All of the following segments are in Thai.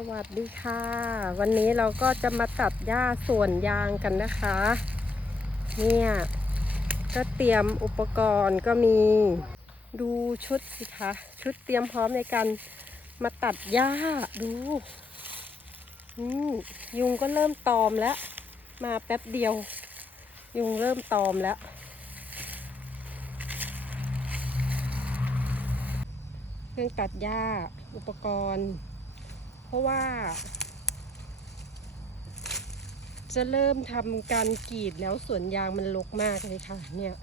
สวัสดีค่ะ วันนี้เราก็จะมาตัดหญ้าสวนยางกันนะคะ เนี่ยก็เตรียมอุปกรณ์ก็มีดูชุดสิคะชุดเตรียมพร้อมในการมาตัดหญ้าดูยุงก็เริ่มตอมแล้ว มาแป๊บเดียว ยุงเริ่มตอมแล้วเครื่องตัดหญ้าอุปกรณ์ เพราะว่า จะเริ่มทำการกรีดแล้วสวนยางมันรกมากเลยค่ะ เนี่ย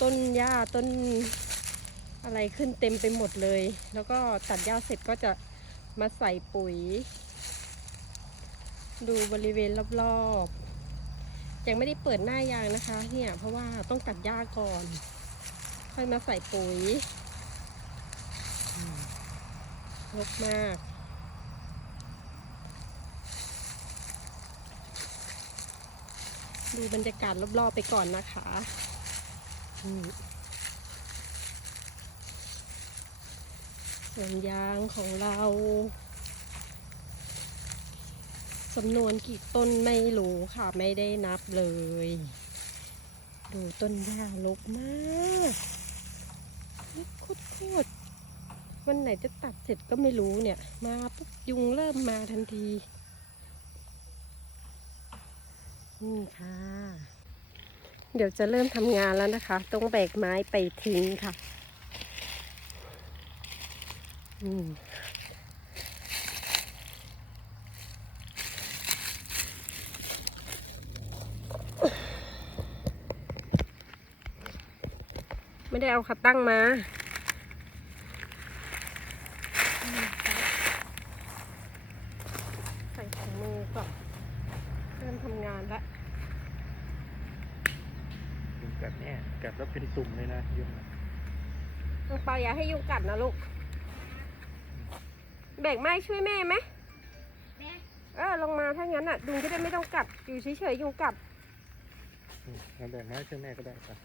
ต้นหญ้าต้นอะไรขึ้นเต็มไปหมดเลย แล้วก็ตัดหญ้าเสร็จก็จะมาใส่ปุ๋ย ดูบริเวณรอบๆ ยังไม่ได้เปิดหน้ายางนะคะ เนี่ย เพราะว่าต้องตัดหญ้าก่อน ค่อยมาใส่ปุ๋ยรกมาก ดูบรรยากาศรอบๆไปก่อนนะคะสวนยางของเราจำนวนกี่ต้นไม่รู้ค่ะ ไม่ได้นับเลย ดูต้นหญ้ารกมากรกโคตรวันไหนจะตัดเสร็จก็ไม่รู้เนี่ย มาปุ๊บยุงเริ่มมาทันที นี่ค่ะ เดี๋ยวจะเริ่มทำงานแล้วนะคะ ต้องแบกไม้ไปทิ้งค่ะอืมไม่ได้เอาขาตั้งมา ใส่ถุงมือก่อน ทำงานละยุงกัดเนี่ยกัดแล้วเป็นตุ่มเลยนะยุงอะน้องเปาอย่าให้ยุงกัดนะลูกแบกไม้ช่วยแม่ไหมเออลงมาถ้างั้นอะดุงจะได้ไม่ต้องกัดอยู่เฉยๆยุงกัดอืมเอาแบ่งมาให้ช่วยแม่ก็ได้ครับ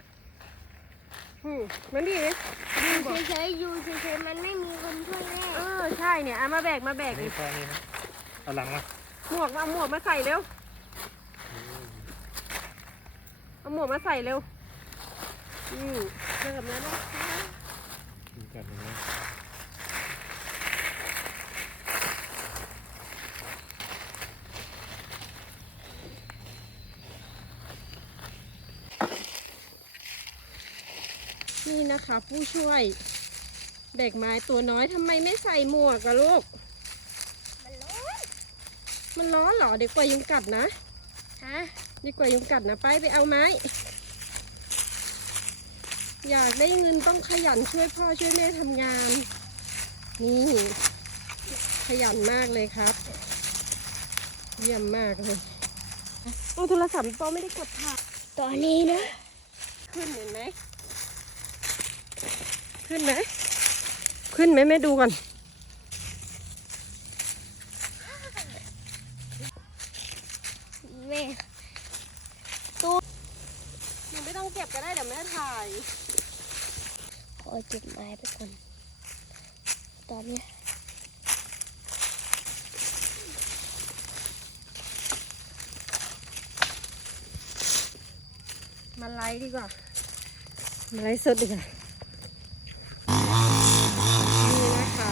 อืมมันดีเลยอยู่เฉยๆอยู่เฉยๆมันไม่มีคนช่วยแม่เออใช่เนี่ยเอามาแบกมาแบกนี่พอนี่นะเอาหลังมาหมวกมาเอาหมวกมาใส่เร็ว อืม เอาหมวกมาใส่เร็วอืมเริ่มแล้วนะคะยุงกัดอย่างนี้นี่นะคะ ผู้ช่วยแบกไม้ตัวน้อยทำไมไม่ใส่หมวกอะลูก มันร้อน มันร้อนเหรอเดี๋ยวกว่ายุงกัดนะ ฮะ ดีกว่ายุงกัดนะไปไปเอาไม้ อยากได้เงินต้องขยันช่วยพ่อช่วยแม่ทำงาน นี่ ขยันมากเลยครับ เยี่ยมมากเลยโอ้โทรศัพท์ปอไม่ได้กดถ่ายตอนนี้นะ ขึ้นเห็นไหมขึ้นไหมขึ้นไหมแม่ดูก่อนแม่ หนูไม่ต้อง เก็บก็ได้เดี๋ยวแม่ถ่ายขอจุดไม้ไปก่อนตอนนี้มาไลฟ์ดีกว่ามาไลฟ์สดดีกว่านี่นะคะ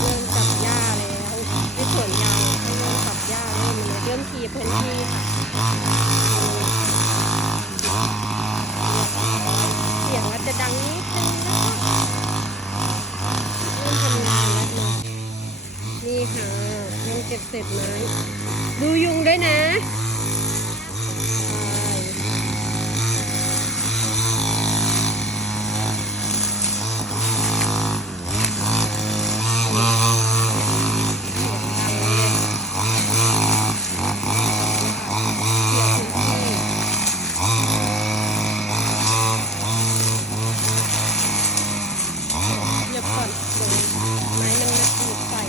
เริ่มตัดหญ้าแล้วที่สวนยางเขาเริ่มตัดหญ้าเริ่มเลยเริ่มทีพื้นที่ค่ะเสียงอาจจะดังนิดนึงนะคะเริ่มทำงานแล้วเนอะนี่ ค่ะยังเก็บเสร็จไหมดูยุงด้วยนะใช่ เดี๋ยวก่อนเดี๋ยวไม้มันมาตีดใส่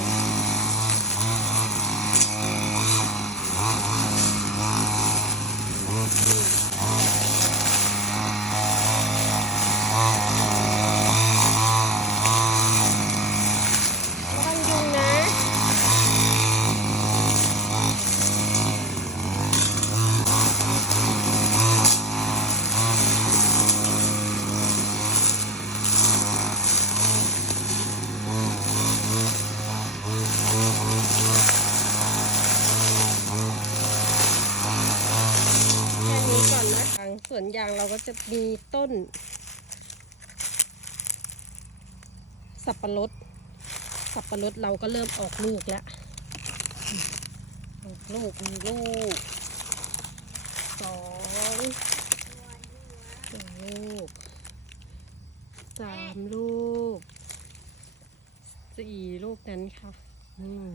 างเราก็จะมีต้น สับปะรด สับปะรดเราก็เริ่มออกลูกแล้วออกลูกมีลูกสองสองลูกสามลูกสี่ลูกนั้นค่ะ อืม